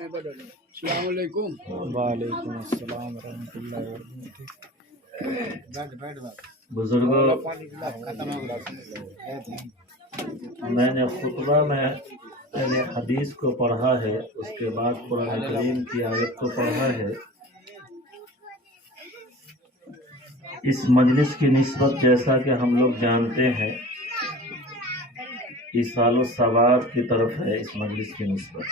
السلام علیکم۔ وعلیکم السلام ورحمۃ اللہ وبرکاتہ۔ بزرگوں، میں نے خطبہ میں نے حدیث کو پڑھا ہے، اس کے بعد قرآن کریم کی آیت کو پڑھا ہے۔ اس مجلس کی نسبت جیسا کہ ہم لوگ جانتے ہیں ایصال و ثواب کی طرف ہے اس مجلس کی نسبت۔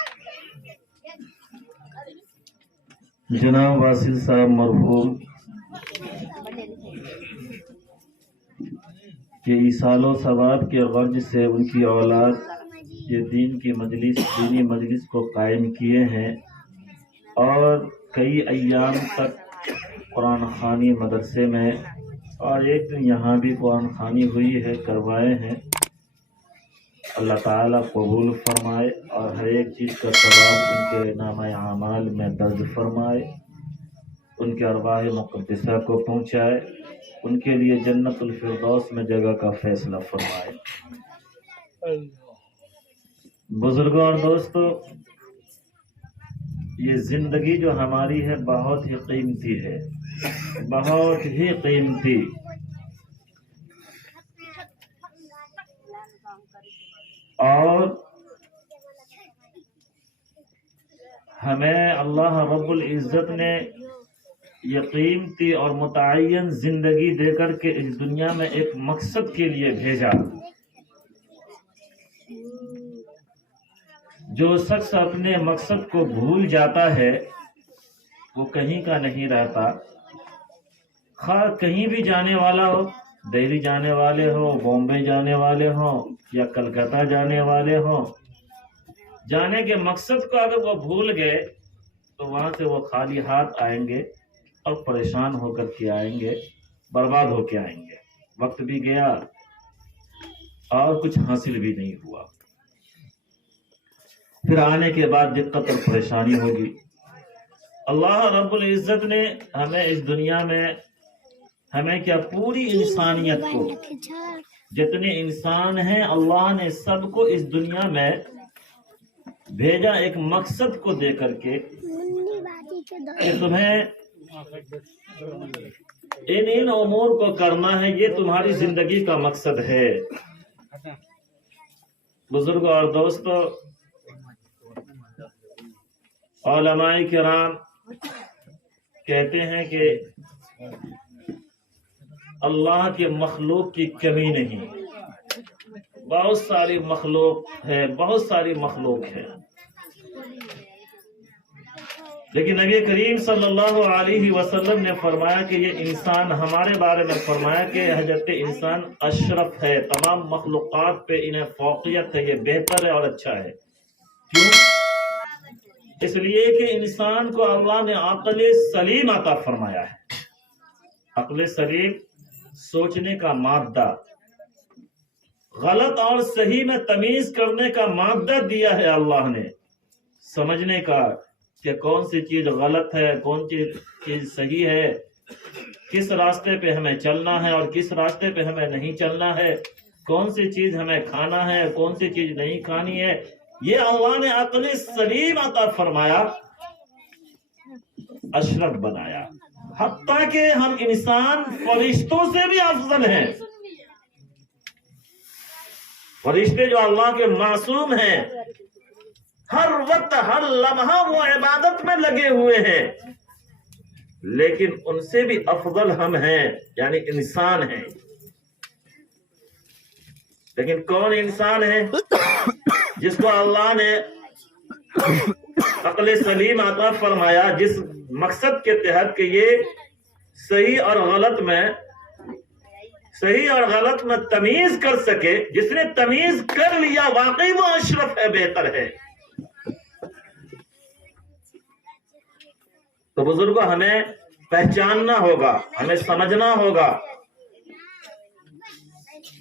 جناب واصل صاحب مرحوم کہ ایصال و ثواب کے غرض سے ان کی اولاد یہ دینی مجلس کو قائم کیے ہیں، اور کئی ایام تک قرآن خوانی مدرسے میں اور ایک دن یہاں بھی قرآن خوانی ہوئی ہے، کروائے ہیں۔ اللہ تعالیٰ قبول فرمائے اور ہر ایک چیز کا ثواب ان کے نامہ اعمال میں درج فرمائے، ان کے ارواح مقدسہ کو پہنچائے، ان کے لیے جنت الفردوس میں جگہ کا فیصلہ فرمائے۔ بزرگوں اور دوستو، یہ زندگی جو ہماری ہے بہت ہی قیمتی ہے، بہت ہی قیمتی۔ اور ہمیں اللہ رب العزت نے یہ قیمتی اور متعین زندگی دے کر کے اس دنیا میں ایک مقصد کے لیے بھیجا۔ جو شخص اپنے مقصد کو بھول جاتا ہے وہ کہیں کا نہیں رہتا، خواہ کہیں بھی جانے والا ہو، دہلی جانے والے ہوں، بامبے جانے والے ہوں یا کلکتہ جانے والے ہوں، جانے کے مقصد کو اگر وہ بھول گئے تو وہاں سے وہ خالی ہاتھ آئیں گے اور پریشان ہو کر کے آئیں گے، برباد ہو کے آئیں گے، وقت بھی گیا اور کچھ حاصل بھی نہیں ہوا، پھر آنے کے بعد دقت اور پریشانی ہوگی۔ اللہ رب العزت نے ہمیں اس دنیا میں ہمیں کیا پوری انسانیت کو، جتنے انسان ہیں اللہ نے سب کو اس دنیا میں بھیجا ایک مقصد کو دے کر کے کہ تمہیں ان امور کو کرنا ہے، یہ تمہاری زندگی کا مقصد ہے۔ بزرگوں اور دوستو، علماء کرام کہتے ہیں کہ اللہ کے مخلوق کی کمی نہیں، بہت ساری مخلوق ہے، بہت ساری مخلوق ہے، لیکن نبی کریم صلی اللہ علیہ وسلم نے فرمایا کہ یہ انسان، ہمارے بارے میں فرمایا کہ حضرت انسان اشرف ہے، تمام مخلوقات پہ انہیں فوقیت ہے، یہ بہتر ہے اور اچھا ہے۔ کیوں؟ اس لیے کہ انسان کو اللہ نے عقل سلیم عطا فرمایا ہے، عقل سلیم، سوچنے کا مادہ، غلط اور صحیح میں تمیز کرنے کا مادہ دیا ہے اللہ نے، سمجھنے کا کہ کون سی چیز غلط ہے، کون سی چیز صحیح ہے، کس راستے پہ ہمیں چلنا ہے اور کس راستے پہ ہمیں نہیں چلنا ہے، کون سی چیز ہمیں کھانا ہے، کون سی چیز نہیں کھانی ہے، یہ اللہ نے عقل سلیم عطا فرمایا، اشرف بنایا، حتیٰ کہ ہم انسان فرشتوں سے بھی افضل ہیں۔ فرشتے جو اللہ کے معصوم ہیں، ہر وقت ہر لمحہ وہ عبادت میں لگے ہوئے ہیں، لیکن ان سے بھی افضل ہم ہیں، یعنی انسان ہیں۔ لیکن کون انسان ہے؟ جس کو اللہ نے عقل سلیم عطا فرمایا، جس مقصد کے تحت کہ یہ صحیح اور غلط میں تمیز کر سکے، جس نے تمیز کر لیا واقعی وہ اشرف ہے، بہتر ہے۔ تو بزرگوں، ہمیں پہچاننا ہوگا، ہمیں سمجھنا ہوگا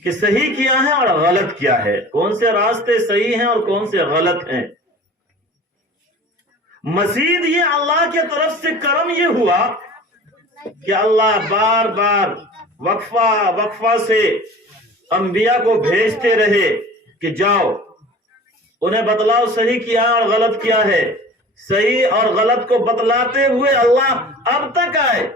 کہ صحیح کیا ہے اور غلط کیا ہے، کون سے راستے صحیح ہیں اور کون سے غلط ہیں۔ مزید یہ اللہ کی طرف سے کرم یہ ہوا کہ اللہ بار بار وقفہ سے انبیاء کو بھیجتے رہے کہ جاؤ، انہیں بتلاؤ صحیح کیا اور غلط کیا ہے، صحیح اور غلط کو بتلاتے ہوئے اللہ اب تک آئے،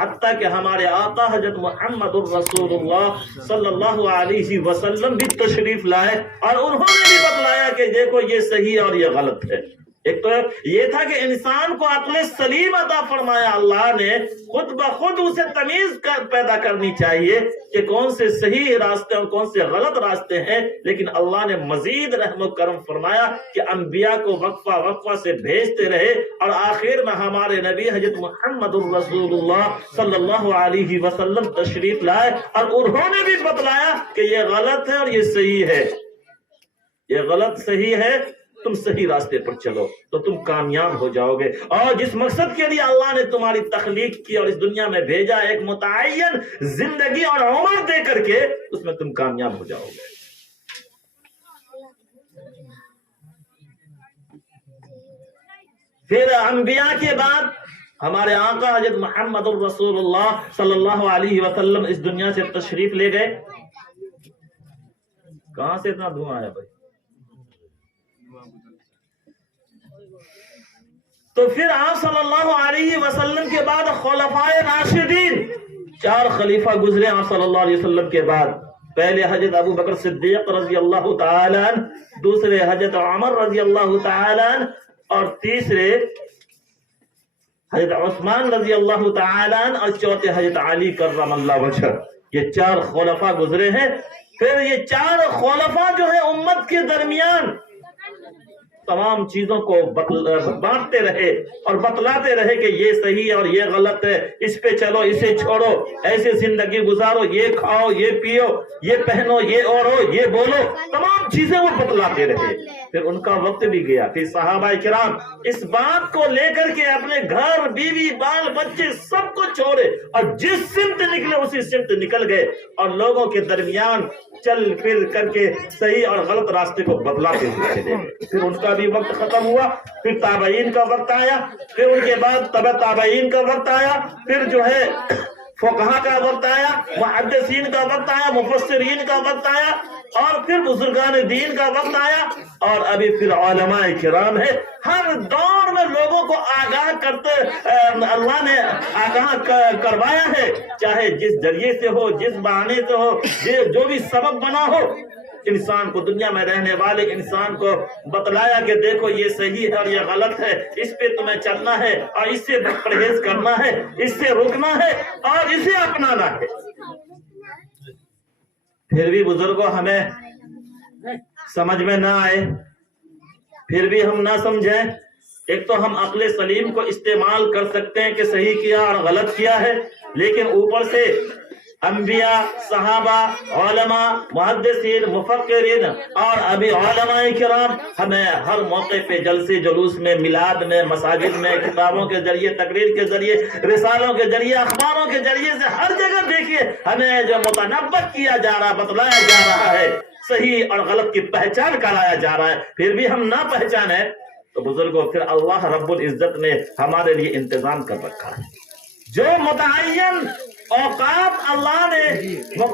حتیٰ کہ ہمارے آقا حضرت محمد الرسول اللہ صلی اللہ علیہ وسلم بھی تشریف لائے اور انہوں نے بھی بتلایا کہ دیکھو یہ صحیح اور یہ غلط ہے۔ ایک تو یہ تھا کہ انسان کو عقل سلیم عطا فرمایا اللہ نے، خود بخود اسے تمیز پیدا کرنی چاہیے کہ کون سے صحیح راستے اور کون سے غلط راستے ہیں، لیکن اللہ نے مزید رحم و کرم فرمایا کہ انبیاء کو وقفہ وقفہ سے بھیجتے رہے، اور آخر میں ہمارے نبی حضرت محمد الرسول اللہ صلی اللہ علیہ وسلم تشریف لائے اور انہوں نے بھی بتلایا کہ یہ غلط ہے اور یہ صحیح ہے، یہ غلط صحیح ہے، تم صحیح راستے پر چلو تو تم کامیاب ہو جاؤ گے، اور جس مقصد کے لیے اللہ نے تمہاری تخلیق کی اور اس دنیا میں بھیجا، ایک متعین زندگی اور عمر دے کر کے، اس میں تم کامیاب ہو جاؤ گے۔ پھر انبیاء کے بعد ہمارے آقا حضرت محمد الرسول اللہ صلی اللہ علیہ وسلم اس دنیا سے تشریف لے گئے۔ کہاں سے اتنا دھواں آیا بھائی؟ تو پھر آپ صلی اللہ علیہ وسلم کے بعد خلفائے راشدین، 4 خلیفہ گزرے آپ صلی اللہ علیہ وسلم کے بعد۔ پہلے حضرت ابو بکر صدیق رضی اللہ تعالی عنہ، دوسرے حضرت عمر رضی اللہ تعالی عنہ، اور تیسرے حضرت عثمان رضی اللہ تعالی عنہ، اور چوتھے حضرت علی کرم اللہ وجہ۔ یہ 4 خلفاء گزرے ہیں۔ پھر یہ 4 خلفاء جو ہیں امت کے درمیان تمام چیزوں کو بانٹتے رہے اور بتلاتے رہے کہ یہ صحیح اور یہ غلط ہے، اس پہ چلو، اسے چھوڑو، ایسے زندگی گزارو، یہ کھاؤ، یہ پیو، یہ پہنو، یہ اوڑھو، یہ بولو، تمام چیزیں وہ بتلاتے رہے۔ پھر ان کا وقت بھی گیا، پھر صحابہ کرام اس بات کو لے کر کے اپنے گھر، بیوی، بال بچے سب کو چھوڑے اور جس سمت نکلے اسی سمت نکل گئے، اور لوگوں کے درمیان چل پھر کر کے صحیح اور غلط راستے کو بدلاتے ہوئے چلے گئے۔ پھر ان کا بھی وقت ختم ہوا، پھر تابعین کا وقت آیا، پھر ان کے بعد تبع تابعین کا وقت آیا، پھر جو ہے فقہا کا وقت آیا، محدثین کا وقت آیا، مفسرین کا وقت آیا، اور پھر بزرگان دین کا وقت آیا، اور ابھی پھر علماء کرام ہے۔ ہر دور میں لوگوں کو آگاہ کرتے اللہ نے آگاہ کروایا ہے، چاہے جس ذریعے سے ہو، جس بہانے سے ہو، جو بھی سبب بنا ہو، انسان کو، دنیا میں رہنے والے انسان کو بتلایا کہ دیکھو یہ صحیح ہے اور یہ غلط ہے، اس پہ تمہیں چلنا ہے اور اس سے پرہیز کرنا ہے، اس سے رکنا ہے اور اسے اپنانا ہے۔ پھر بھی بزرگوں ہمیں سمجھ میں نہ آئے، پھر بھی ہم نہ سمجھیں۔ ایک تو ہم عقل سلیم کو استعمال کر سکتے ہیں کہ صحیح کیا اور غلط کیا ہے، لیکن اوپر سے انبیاء، صحابہ، علماء، محدثین، مفکرین اور ابھی علماء کرام ہمیں ہر موقع پہ جلسے جلوس میں، میلاد میں، مساجد میں، کتابوں کے ذریعے، تقریر کے ذریعے، رسالوں کے ذریعے، اخباروں کے ذریعے سے ہر جگہ دیکھیے ہمیں جو متنبہ کیا جا رہا، بتلایا جا رہا ہے، صحیح اور غلط کی پہچان کرایا جا رہا ہے، پھر بھی ہم نہ پہچانے تو بزرگوں پھر اللہ رب العزت نے ہمارے لیے انتظام کر رکھا ہے۔ جو متعین اوقات اللہ نے،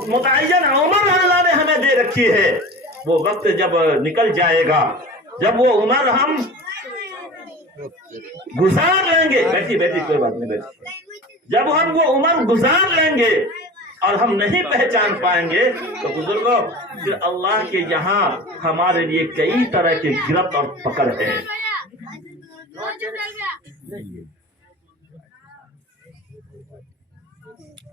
متعین عمر اللہ نے ہمیں دے رکھی ہے، وہ وقت جب نکل جائے گا، جب وہ عمر ہم گزار لیں گے، بیٹھی کوئی بات نہیں بیٹھی، جب ہم وہ عمر گزار لیں گے اور ہم نہیں پہچان پائیں گے تو بزرگوں پھر اللہ کے یہاں ہمارے لیے کئی طرح کی گرفت اور پکڑ ہے۔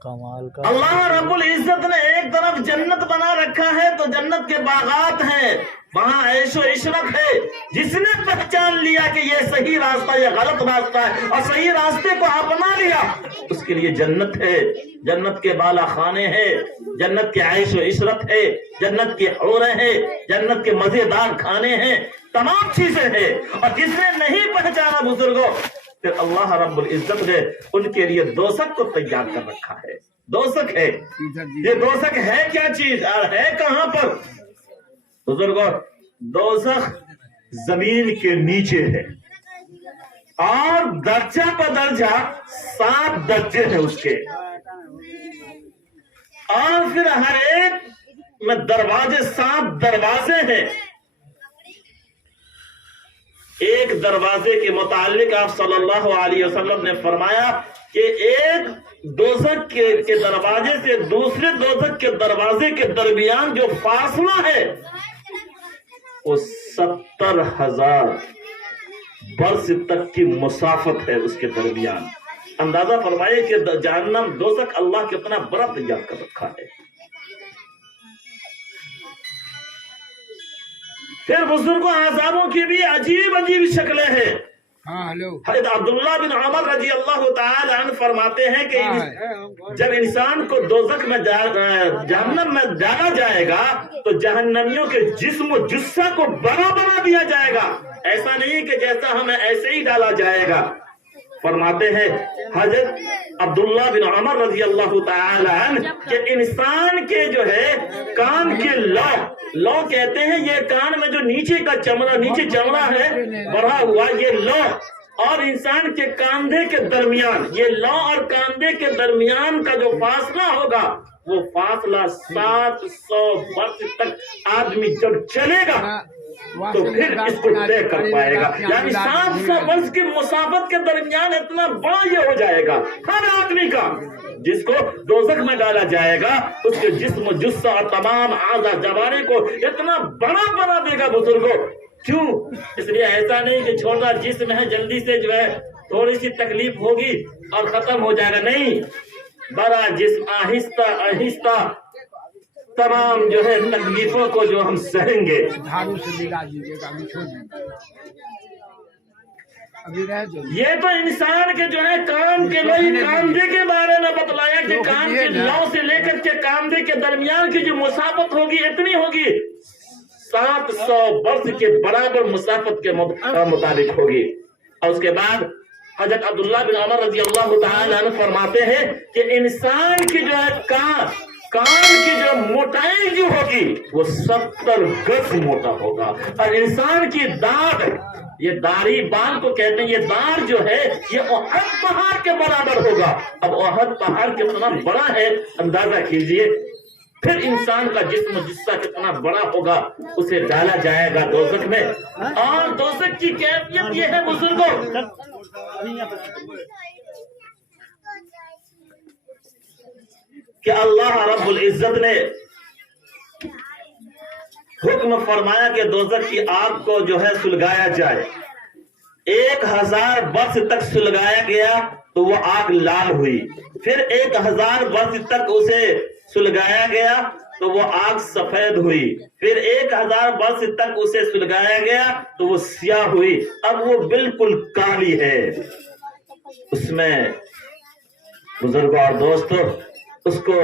کمال کا اللہ رب العزت نے ایک طرف جنت بنا رکھا ہے تو جنت کے باغات ہیں، وہاں عیش و عشرت ہے۔ جس نے پہچان لیا کہ یہ صحیح راستہ، یہ غلط راستہ ہے، اور صحیح راستے کو اپنا لیا، اس کے لیے جنت ہے، جنت کے بالا خانے ہیں، جنت کے عیش و عشرت ہے، جنت کے حوریں ہیں، جنت کے مزیدار کھانے ہیں، تمام چیزیں ہیں۔ اور جس نے نہیں پہچانا بزرگوں، پھر اللہ رب العزت نے ان کے لیے دوزخ کو تیار کر رکھا ہے۔ دوزخ ہے، یہ دوزخ ہے کیا چیز اور ہے کہاں پر؟ بزرگوں دوزخ زمین کے نیچے ہے، اور درجہ پر درجہ 7 درجے ہیں اس کے، اور پھر ہر ایک میں دروازے، 7 دروازے ہیں۔ ایک دروازے کے متعلق آپ صلی اللہ علیہ وسلم نے فرمایا کہ ایک دوزخ کے دروازے سے دوسرے دوزخ کے دروازے کے درمیان جو فاصلہ ہے وہ 70,000 برس تک کی مسافت ہے اس کے درمیان. اندازہ فرمائے کہ جہنم دوزخ اللہ کتنا بڑا تیار کر رکھا ہے. پھر بزرگوں عذابوں کی بھی عجیب عجیب شکلیں ہیں. حضرت عبداللہ بن عمر رضی اللہ تعالی عنہ فرماتے ہیں کہ جب انسان کو دوزخ میں جہنم میں ڈالا جائے گا تو جہنمیوں کے جسم و جثہ کو بڑا بنا دیا جائے گا. ایسا نہیں کہ جیسا ہمیں ایسے ہی ڈالا جائے گا. فرماتے ہیں حضرت عبداللہ بن عمر رضی اللہ تعالی عنہ کہ انسان کے جو ہے کان کے لو کہتے ہیں یہ کان میں جو نیچے چمڑا ہے بڑھا ہوا یہ لو، اور انسان کے کاندھے کے درمیان یہ لو اور کاندھے کے درمیان کا جو فاصلہ ہوگا وہ فاصلہ 700 برس تک آدمی جب چلے گا تو پھر اس کو طے کر پائے گا. یعنی 700 برس کی مسافت کے درمیان اتنا بڑا یہ ہو جائے گا ہر آدمی کا. جس کو دوزخ میں ڈالا جائے گا اس کے جسم و جثہ اور تمام اعضاء جوارے کو اتنا بڑا بنا دے گا بزرگوں. کیوں؟ اس لیے ایسا نہیں کہ چھوٹا جسم ہے جلدی سے جو ہے تھوڑی سی تکلیف ہوگی اور ختم ہو جائے گا. نہیں، بڑا جسم آہستہ آہستہ تمام جو ہے تکلیفوں کو جو ہم سہیں گے. یہ تو انسان کے جو ہے کان کے کاندھے کے بارے میں بتلایا کہ کان کے لو سے لے کر کے کاندھے کے درمیان کی جو مسافت ہوگی اتنی ہوگی 700 برس کے برابر مسافت کے مطابق ہوگی. اور اس کے بعد حضرت عبداللہ بن عمر رضی اللہ تعالی عنہ فرماتے ہیں کہ انسان کی جو ہے کان کی جو موٹائی جو ہوگی وہ 70 گز موٹا ہوگا. اور انسان کی داڑھ، یہ داڑھی بال کو کہتے ہیں، یہ داڑھ جو ہے یہ احد پہاڑ کے برابر ہوگا. اب احد پہاڑ کتنا بڑا ہے اندازہ کیجئے. پھر انسان کا جسم جثہ کتنا بڑا ہوگا، اسے ڈالا جائے گا دوزخ میں. اور دوزخ کی کیفیت یہ ہے بزرگوں کہ اللہ رب العزت نے حکم فرمایا کہ دوزخ کی آگ کو جو ہے سلگایا جائے. 1000 برس تک سلگایا گیا تو وہ آگ لال ہوئی. پھر 1000 برس تک اسے سلگایا گیا تو وہ آگ سفید ہوئی. پھر 1000 برس تک اسے سلگایا گیا تو وہ سیاہ ہوئی. اب وہ بالکل کالی ہے. اس میں بزرگوں اور دوستوں اس کو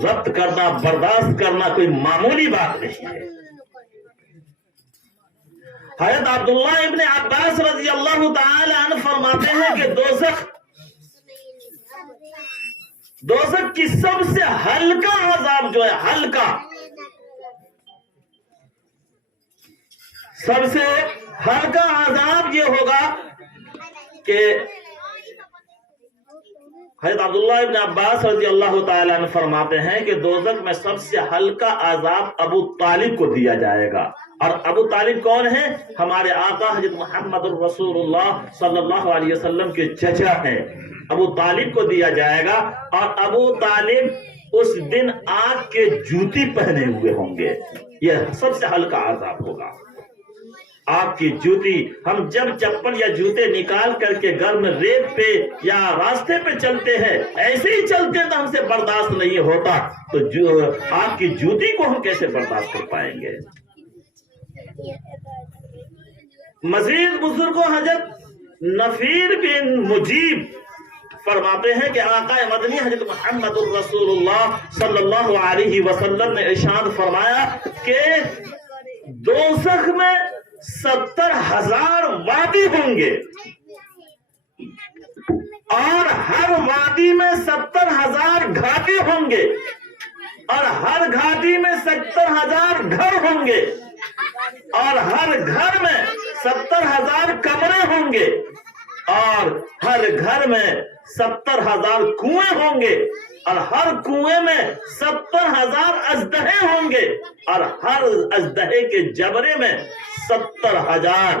ضبط کرنا، برداشت کرنا کوئی معمولی بات نہیں ہے. حضرت عبداللہ ابن عباس رضی اللہ تعالی عنہ فرماتے ہیں کہ دوزخ کی سب سے ہلکا عذاب جو ہے، سب سے ہلکا عذاب یہ ہوگا کہ حضرت عبداللہ ابن عباس رضی اللہ تعالی عنہ فرماتے ہیں کہ دوزخ میں سب سے ہلکا عذاب ابو طالب کو دیا جائے گا. اور ابو طالب کون ہیں؟ ہمارے آقا حضرت محمد الرسول اللہ صلی اللہ علیہ وسلم کے چچا ہیں. ابو طالب کو دیا جائے گا. اور ابو طالب اس دن آگ کے جوتی پہنے ہوئے ہوں گے. یہ سب سے ہلکا عذاب ہوگا، آگ کی جوتی. ہم جب چپل یا جوتے نکال کر کے گھر میں ریت پہ یا راستے پہ چلتے ہیں، ایسے ہی چلتے ہیں تو ہم سے برداشت نہیں ہوتا، تو آگ کی جوتی کو ہم کیسے برداشت کر پائیں گے؟ مزید بزرگوں حضرت نفیر بن مجیب فرماتے ہیں کہ آقا مدنی حضرت محمد الرسول اللہ صلی اللہ علیہ وسلم نے ارشاد فرمایا کہ دوزخ میں 70,000 وادی ہوں گے اور ہر وادی میں 70,000 گھاٹی ہوں گے اور ہر گھاٹی میں 70,000 گھر ہوں گے اور ہر گھر میں 70,000 کمرے ہوں گے اور ہر گھر میں 70,000 کنویں ہوں گے اور ہر کنویں میں 70,000 اژدہے ہوں گے اور ہر اژدہے کے جبرے میں 70,000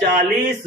40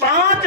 5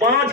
5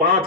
5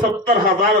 70,000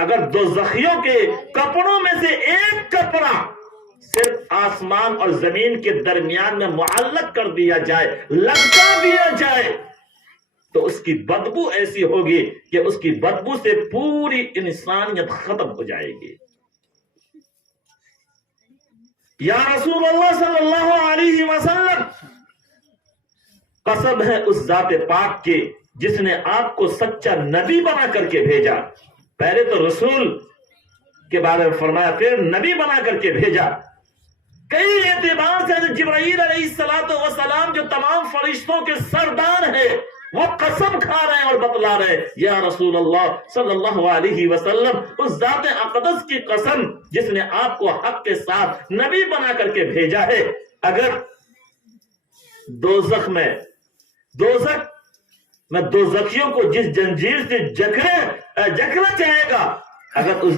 اگر دوزخیوں کے کپڑوں میں سے ایک کپڑا صرف آسمان اور زمین کے درمیان میں معلق کر دیا جائے، لٹکا دیا جائے، تو اس کی بدبو ایسی ہوگی کہ اس کی بدبو سے پوری انسانیت ختم ہو جائے گی۔ یا رسول اللہ صلی اللہ علیہ وسلم، قسم ہے اس ذات پاک کی جس نے آپ کو سچا نبی بنا کر کے بھیجا، پہلے تو رسول کے بارے میں فرمایا، پھر نبی بنا کر کے بھیجا۔ کئی اعتبار سے جبرائیل علیہ السلام جو تمام فرشتوں کے سردار ہیں، وہ قسم کھا رہے ہیں اور بتلا رہے ہیں، یا رسول اللہ صلی اللہ علیہ وسلم، اس ذات اقدس کی قسم جس نے آپ کو حق کے ساتھ نبی بنا کر کے بھیجا ہے، اگر دوزخ میں دوزخیوں کو جس جنجیر سے جکڑا جائے گا، اگر اس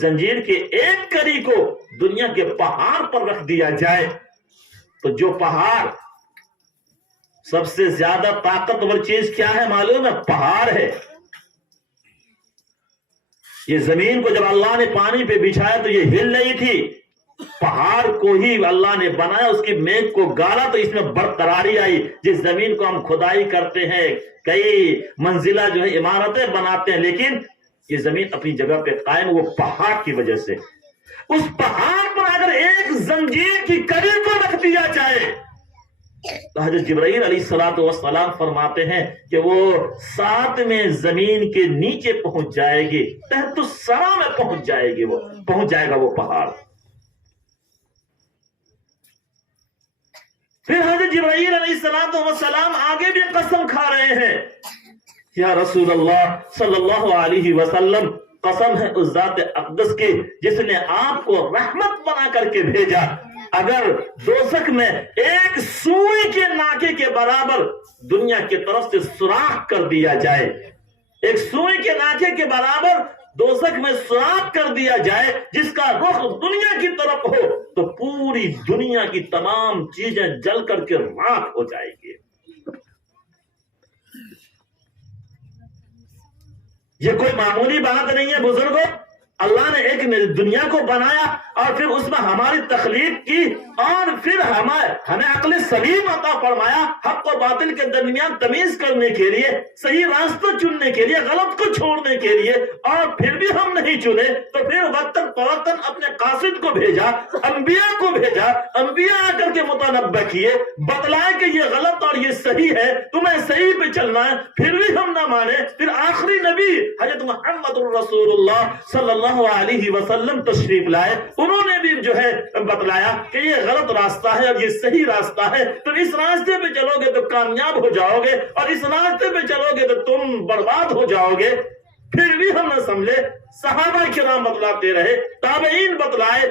جنجیر کے ایک کڑی کو دنیا کے پہاڑ پر رکھ دیا جائے، تو جو پہاڑ سب سے زیادہ طاقتور چیز کیا ہے معلوم ہے؟ پہاڑ ہے۔ یہ زمین کو جب اللہ نے پانی پہ بچھایا تو یہ ہل نہیں تھی، پہاڑ کو ہی اللہ نے بنایا، اس کی میخ کو گالا تو اس میں برقراری آئی۔ جس زمین کو ہم کھدائی کرتے ہیں، کئی منزلہ جو ہے عمارتیں بناتے ہیں، لیکن یہ زمین اپنی جگہ پہ قائم، وہ پہاڑ کی وجہ سے۔ اس پہاڑ پر اگر ایک زنجیر کی کڑی کو رکھ دیا جائے تو حضرت جبرائیل علیہ السلام فرماتے ہیں کہ وہ 7ویں زمین کے نیچے پہنچ جائے گی، تحت الثری میں پہنچ جائے گا وہ پہاڑ۔ پھر حضرت جبرائیل علیہ السلام آگے بھی قسم کھا رہے ہیں، یا رسول اللہ صلی اللہ علیہ وسلم، قسم ہے اس ذات اقدس کی جس نے آپ کو رحمت بنا کر کے بھیجا، اگر دوزخ میں ایک سوئی کے ناکے کے برابر دنیا کی طرف سے سوراخ کر دیا جائے، ایک سوئی کے ناکے کے برابر دوزخ میں سوراخ کر دیا جائے جس کا رخ دنیا کی طرف ہو، تو پوری دنیا کی تمام چیزیں جل کر کے راکھ ہو جائے گی۔ یہ کوئی معمولی بات نہیں ہے بزرگوں، اللہ نے ایک دنیا کو بنایا اور پھر اس میں ہماری تخلیق کی، اور پھر ہمیں عقل سلیم عطا فرمایا، حق و باطل کے درمیان تمیز کرنے کے لیے، صحیح راستہ چننے کے لیے، غلط کو چھوڑنے کے لیے، اور پھر بھی ہم نہیں چنے تو پھر وقتاً فوقتاً اپنے قاصد کو بھیجا، انبیاء کو بھیجا، انبیاء آ کر کے متنبہ کیے، بتلائے کہ یہ غلط اور یہ صحیح ہے، تمہیں صحیح پہ چلنا ہے، پھر بھی ہم نہ مانے۔ پھر آخری نبی حضرت محمد الرسول اللہ صلی اللہ علیہ وسلم تشریف لائے، انہوں نے بھی جو ہے بتلایا کہ یہ غلط راستہ ہے اور یہ صحیح راستہ ہے، تم اس راستے پہ چلو گے تو کامیاب ہو جاؤ گے، اور اس راستے پہ چلو گے تو تم برباد ہو جاؤ گے۔ پھر بھی ہم نہ سمجھے، صحابہ کرام بتلاتے رہے، تابعین بتلائے،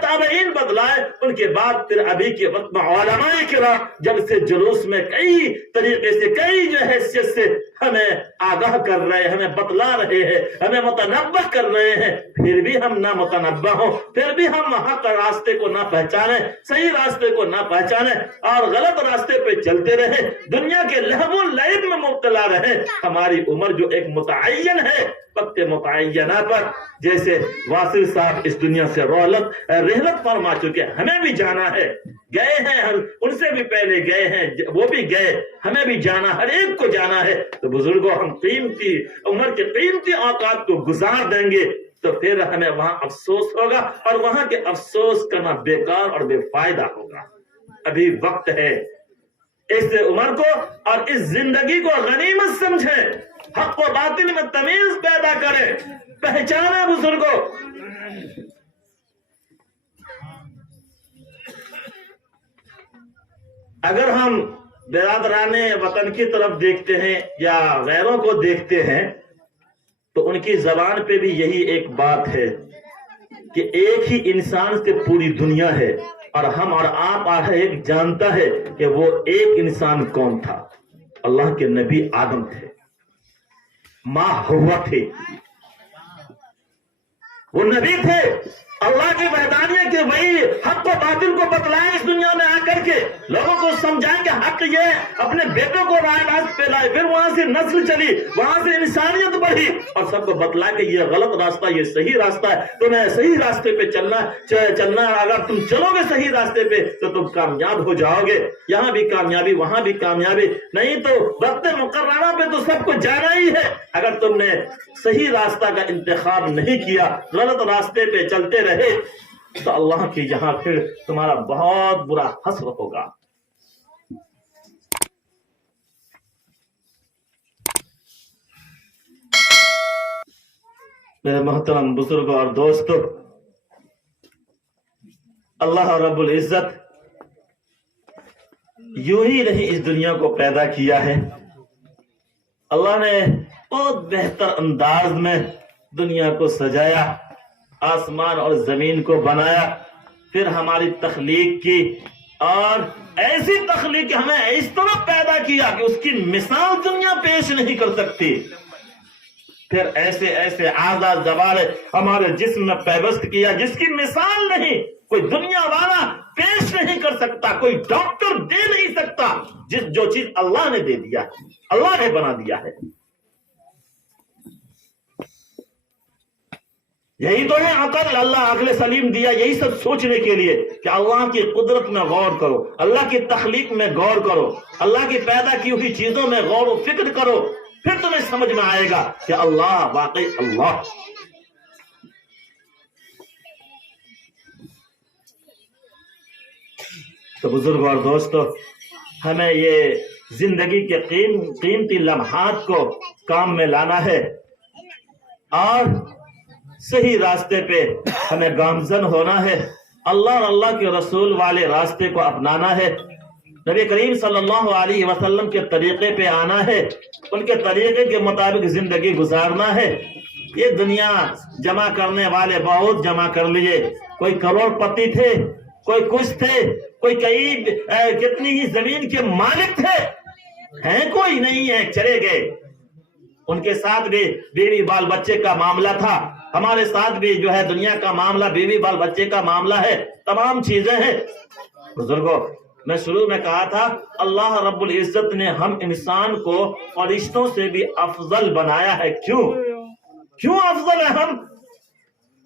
تابعین بتلائے، ان کے بعد پھر ابھی کے وقت میں علماء کرام جب سے جلوس میں کئی طریقے سے، کئی جو حیثیت سے ہمیں آگاہ کر رہے ہیں، ہمیں بتلا رہے ہیں، ہمیں متنبہ کر رہے ہیں، پھر بھی ہم نہ متنبہ ہوں، پھر بھی ہم حق راستے کو نہ پہچانے، صحیح راستے کو نہ پہچانے اور غلط راستے پہ چلتے رہے، دنیا کے لہو و لعب میں مبتلا رہے۔ ہماری عمر جو ایک متعین ہے، وقت متعینہ پر جیسے واصل صاحب اس دنیا سے رحلت فرما چکے، ہمیں بھی جانا ہے، گئے ہیں، ان سے بھی پہلے گئے ہیں، وہ بھی گئے، ہمیں بھی جانا، ہر ایک کو جانا ہے۔ تو بزرگوں، ہم قیمتی عمر کے قیمتی اوقات کو گزار دیں گے تو پھر ہمیں وہاں افسوس ہوگا، اور وہاں کے افسوس کرنا بیکار اور بے فائدہ ہوگا۔ ابھی وقت ہے، اس عمر کو اور اس زندگی کو غنیمت سمجھیں، حق و باطل میں تمیز پیدا کریں، پہچانے بزرگوں۔ اگر ہم برادران وطن کی طرف دیکھتے ہیں یا غیروں کو دیکھتے ہیں تو ان کی زبان پہ بھی یہی ایک بات ہے کہ ایک ہی انسان سے پوری دنیا ہے، اور ہم اور آپ ہر ایک جانتا ہے کہ وہ ایک انسان کون تھا۔ اللہ کے نبی آدم تھے، ماں ہوا تھی، وہ نبی تھے، اللہ کی وحدانیت کہ وہی حق کو باطل کو بتلائیں اس دنیا میں آ کر کے لوگوں کو سمجھائیں کہ حق یہ اپنے بیٹوں کو راہ راست پہ لائے، پھر وہاں سے نسل چلی، وہاں سے انسانیت بڑھی اور سب کو بتلا کہ یہ غلط راستہ یہ صحیح راستہ ہے، تمہیں صحیح راستے پہ چلنا اگر تم چلو گے صحیح راستے پہ تو تم کامیاب ہو جاؤ گے، یہاں بھی کامیابی وہاں بھی کامیابی، نہیں تو وقت مقررہ پہ تو سب کو جانا ہی ہے۔ اگر تم نے صحیح راستہ کا انتخاب نہیں کیا، غلط راستے پہ چلتے رہے تو اللہ کی یہاں پھر تمہارا بہت برا حسر ہوگا۔ میرے محترم بزرگوں اور دوستوں، اللہ رب العزت یوں ہی نہیں اس دنیا کو پیدا کیا ہے، اللہ نے بہت بہتر انداز میں دنیا کو سجایا، آسمان اور زمین کو بنایا، پھر ہماری تخلیق کی اور ایسی تخلیق کہ ہمیں اس طرح پیدا کیا کہ اس کی مثال دنیا پیش نہیں کر سکتی، پھر ایسے ایسے اعضاء جوارح ہمارے جسم میں پیوست کیا جس کی مثال نہیں کوئی دنیا والا پیش نہیں کر سکتا، کوئی ڈاکٹر دے نہیں سکتا، جو چیز اللہ نے دے دیا ہے، اللہ نے بنا دیا ہے۔ یہی تو ہے عقل، اللہ عقل سلیم دیا یہی سب سوچنے کے لیے کہ اللہ کی قدرت میں غور کرو، اللہ کی تخلیق میں غور کرو، اللہ کی پیدا کی ہوئی چیزوں میں غور و فکر کرو، پھر تمہیں سمجھ میں آئے گا کہ اللہ واقعی اللہ۔ تو بزرگ اور دوستو، ہمیں یہ زندگی کے قیمتی لمحات کو کام میں لانا ہے اور صحیح راستے پہ ہمیں گامزن ہونا ہے، اللہ اور اللہ کے رسول والے راستے کو اپنانا ہے، نبی کریم صلی اللہ علیہ وسلم کے طریقے پہ آنا ہے، ان کے طریقے کے مطابق زندگی گزارنا ہے۔ یہ دنیا جمع کرنے والے بہت جمع کر لیے، کوئی کروڑ پتی تھے، کوئی کچھ تھے، کوئی کتنی ہی زمین کے مالک تھے، ہیں کوئی نہیں ہے، چلے گئے۔ ان کے ساتھ بھی بیوی بال بچے کا معاملہ تھا، ہمارے ساتھ بھی جو ہے دنیا کا معاملہ بیوی بال بچے کا معاملہ ہے، تمام چیزیں ہیں۔ بزرگوں، میں شروع میں کہا تھا اللہ رب العزت نے ہم انسان کو فرشتوں سے بھی افضل بنایا ہے۔ کیوں افضل ہے ہم؟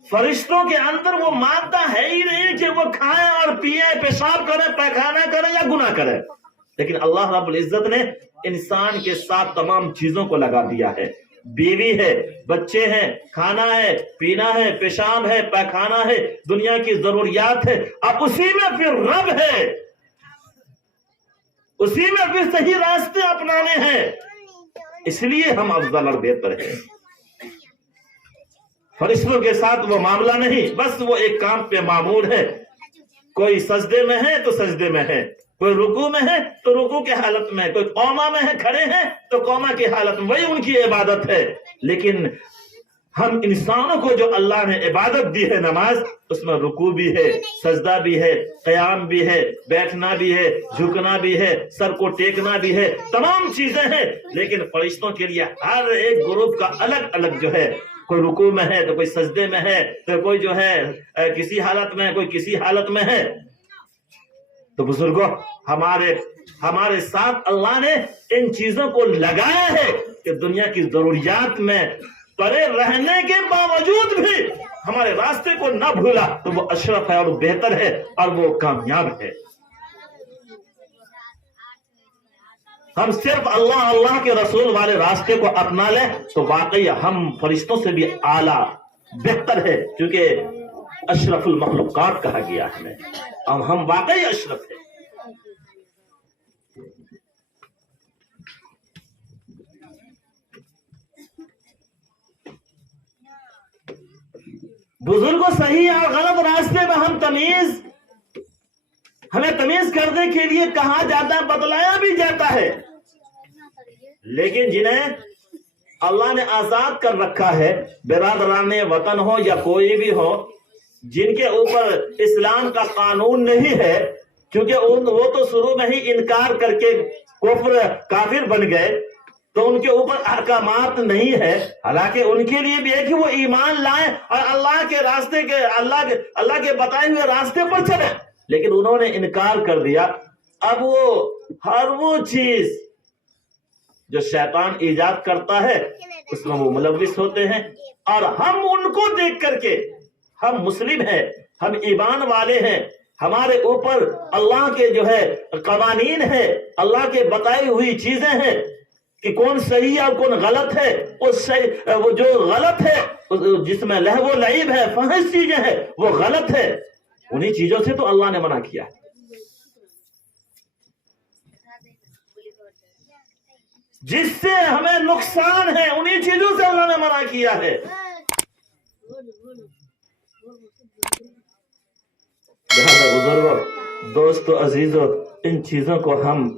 فرشتوں کے اندر وہ مادہ ہے ہی نہیں کہ وہ کھائیں اور پیئیں، پیشاب کریں، پیخانہ کریں یا گناہ کریں، لیکن اللہ رب العزت نے انسان کے ساتھ تمام چیزوں کو لگا دیا ہے، بیوی ہے، بچے ہیں، کھانا ہے، پینا ہے، پیشاب ہے، پیخانہ ہے، دنیا کی ضروریات ہے، اب اسی میں پھر رب ہے، اسی میں پھر صحیح راستے اپنانے ہیں، اس لیے ہم افضل اور بہتر ہیں۔ فرشتوں کے ساتھ وہ معاملہ نہیں، بس وہ ایک کام پہ معمور ہے، کوئی سجدے میں ہے تو سجدے میں ہے، کوئی رکوع میں ہے تو رکوع کی حالت میں، کوئی قوما میں ہے کھڑے ہیں تو قوما کی حالت میں، وہی ان کی عبادت ہے۔ لیکن ہم انسانوں کو جو اللہ نے عبادت دی ہے نماز، اس میں رکوع بھی ہے، سجدہ بھی ہے، قیام بھی ہے، بیٹھنا بھی ہے، جھکنا بھی ہے، سر کو ٹیکنا بھی ہے، تمام چیزیں ہیں۔ لیکن فرشتوں کے لیے ہر ایک گروپ کا الگ الگ جو ہے، کوئی رکوع میں ہے تو کوئی سجدے میں ہے تو کوئی جو ہے کسی حالت میں، کوئی کسی حالت میں ہے۔ تو بزرگوں، ہمارے ساتھ اللہ نے ان چیزوں کو لگایا ہے کہ دنیا کی ضروریات میں پڑے رہنے کے باوجود بھی ہمارے راستے کو نہ بھولا، تو وہ اشرف ہے اور بہتر ہے اور وہ کامیاب ہے۔ ہم صرف اللہ کے رسول والے راستے کو اپنا لیں تو واقعی ہم فرشتوں سے بھی اعلیٰ بہتر ہے، کیونکہ اشرف المخلوقات کہا گیا ہمیں، اور ہم واقعی اشرف ہیں۔ بزرگوں، صحیح اور غلط راستے میں ہمیں تمیز کرنے کے لیے کہا جاتا ہے، بتلایا بھی جاتا ہے، لیکن جنہیں اللہ نے آزاد کر رکھا ہے، برادران وطن ہو یا کوئی بھی ہو، جن کے اوپر اسلام کا قانون نہیں ہے، کیونکہ وہ تو شروع میں ہی انکار کر کے کفر کافر بن گئے، تو ان کے اوپر احکامات نہیں ہے، حالانکہ ان کے لیے بھی ہے کہ وہ ایمان لائیں اور اللہ کے راستے کے اللہ کے بتائے ہوئے راستے پر چلیں، لیکن انہوں نے انکار کر دیا۔ اب وہ ہر وہ چیز جو شیطان ایجاد کرتا ہے اس میں وہ ملوث ہوتے ہیں، اور ہم ان کو دیکھ کر کے، ہم مسلم ہیں، ہم ایمان والے ہیں، ہمارے اوپر اللہ کے جو ہے قوانین ہے، اللہ کے بتائی ہوئی چیزیں ہیں کہ کون صحیح اور کون غلط ہے۔ وہ جو غلط ہے جس میں لہو و لعب ہے، فحش چیزیں ہیں، وہ غلط ہے، انہی چیزوں سے تو اللہ نے منع کیا ہے۔ جس سے ہمیں نقصان ہے انہی چیزوں سے اللہ نے منع کیا ہے۔ لہذا بزرگوں، دوستو، عزیزو، ان چیزوں کو ہم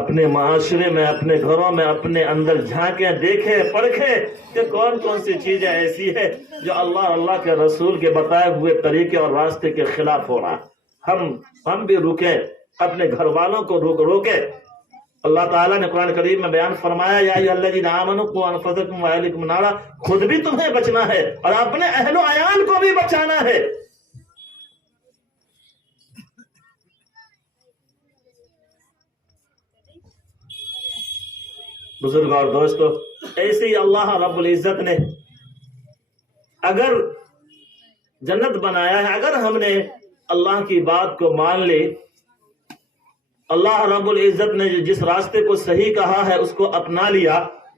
اپنے معاشرے میں، اپنے گھروں میں، اپنے اندر جھانکیں، دیکھیں، پرکھیں کہ کون کون سی چیزیں ایسی ہے جو اللہ کے رسول کے بتائے ہوئے طریقے اور راستے کے خلاف ہو رہا۔ ہم بھی رکیں، اپنے گھر والوں کو روکیں۔ اللہ تعالیٰ نے قرآن کریم میں بیان فرمایا، یا ایھا الذین آمنوا قوا انفسکم واہلیکم نارا، خود بھی تمہیں بچنا ہے اور اپنے اہل و عیال کو بھی بچانا ہے۔ بزرگ اور دوستو، ایسے ہی اللہ رب العزت نے اگر جنت بنایا ہے، اگر ہم نے اللہ کی بات کو مان لی، اللہ رب العزت نے جس راستے کو صحیح کہا ہے اس کو اپنا لیا،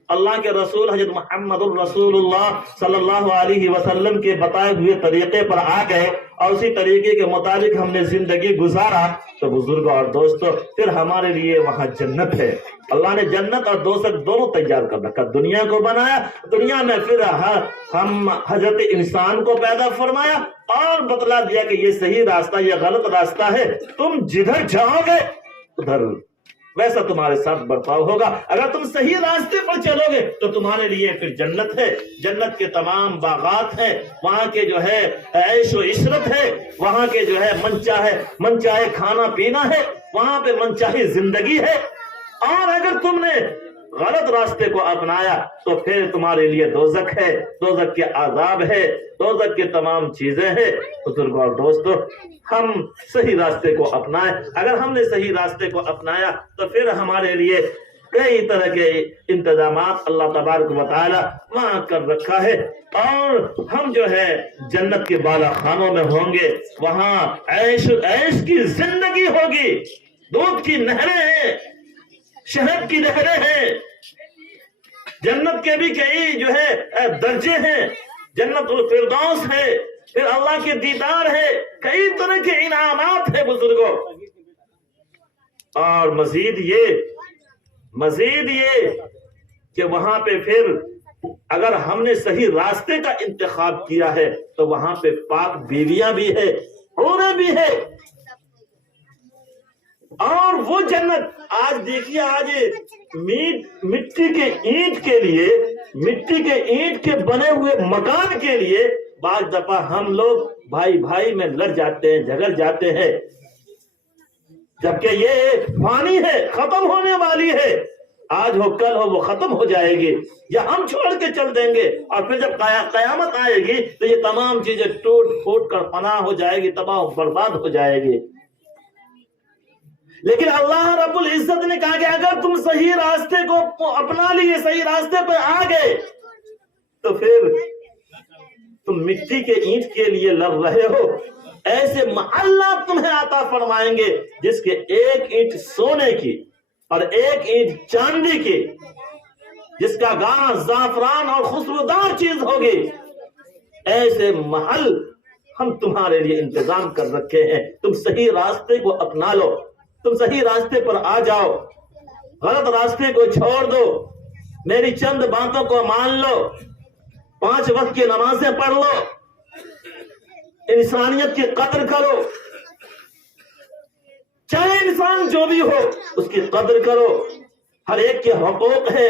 اللہ کے رسول حضرت محمد الرسول اللہ صلی اللہ علیہ وسلم کے بتائے ہوئے طریقے پر آ گئے اور اسی طریقے کے مطابق ہم نے زندگی گزارا، تو بزرگوں اور دوستو پھر ہمارے لیے وہاں جنت ہے۔ اللہ نے جنت اور دوزخ دونوں تیار کر رکھا، دنیا کو بنایا، دنیا میں پھر ہم حضرت انسان کو پیدا فرمایا اور بتلا دیا کہ یہ صحیح راستہ، یہ غلط راستہ ہے، تم جدھر جاؤ گے ادھر ویسا تمہارے ساتھ برتاؤ ہوگا۔ اگر تم صحیح راستے پر چلو گے تو تمہارے لیے پھر جنت ہے، جنت کے تمام باغات ہیں، وہاں کے جو ہے عیش و عشرت ہے، وہاں کے جو ہے من چاہے کھانا پینا ہے، وہاں پہ من چاہے زندگی ہے۔ اور اگر تم نے غلط راستے کو اپنایا تو پھر تمہارے لیے دوزخ ہے، دوزخ کے عذاب ہے، دوزخ کے تمام چیزیں ہیں۔ بزرگوں اور دوستو، ہم صحیح راستے کو اپنائیں۔ اگر ہم نے صحیح راستے کو اپنایا تو پھر ہمارے لیے کئی طرح کے انتظامات اللہ تبارک و تعالی وہاں کر رکھا ہے، اور ہم جو ہے جنت کے بالا خانوں میں ہوں گے، وہاں عیش کی زندگی ہوگی، دودھ کی نہریں ہیں، شہد کی نہریں ہیں، جنت کے بھی کئی جو ہے درجے ہیں، جنت الفردوس ہے، پھر اللہ کے دیدار ہے، کئی طرح کے انعامات ہیں بزرگوں۔ اور مزید یہ کہ وہاں پہ پھر اگر ہم نے صحیح راستے کا انتخاب کیا ہے تو وہاں پہ پاک بیویاں بھی ہے، عورتیں بھی ہے، اور وہ جنت آج دیکھیے، آج مٹی کے اینٹ کے بنے ہوئے مکان کے لیے بعض دفعہ ہم لوگ بھائی میں لڑ جاتے ہیں، جھگڑ جاتے ہیں، جبکہ یہ فانی ہے، ختم ہونے والی ہے، آج ہو کل ہو وہ ختم ہو جائے گی، یا ہم چھوڑ کے چل دیں گے، اور پھر جب قیامت آئے گی تو یہ تمام چیزیں ٹوٹ پھوٹ کر فنا ہو جائے گی، تباہ و برباد ہو جائے گی۔ لیکن اللہ رب العزت نے کہا کہ اگر تم صحیح راستے کو اپنا لیے، صحیح راستے پر آ گئے، تو پھر تم مٹی کے اینٹ کے لیے لڑ رہے ہو، ایسے محلہ تمہیں عطا فرمائیں گے جس کے ایک اینٹ سونے کی اور ایک اینٹ چاندی کی، جس کا گھاس زعفران اور خوشبودار چیز ہوگی۔ ایسے محل ہم تمہارے لیے انتظام کر رکھے ہیں، تم صحیح راستے کو اپنا لو، تم صحیح راستے پر آ جاؤ، غلط راستے کو چھوڑ دو، میری چند باتوں کو مان لو، 5 وقت کی نمازیں پڑھ لو، انسانیت کی قدر کرو، چاہے انسان جو بھی ہو اس کی قدر کرو، ہر ایک کے حقوق ہے،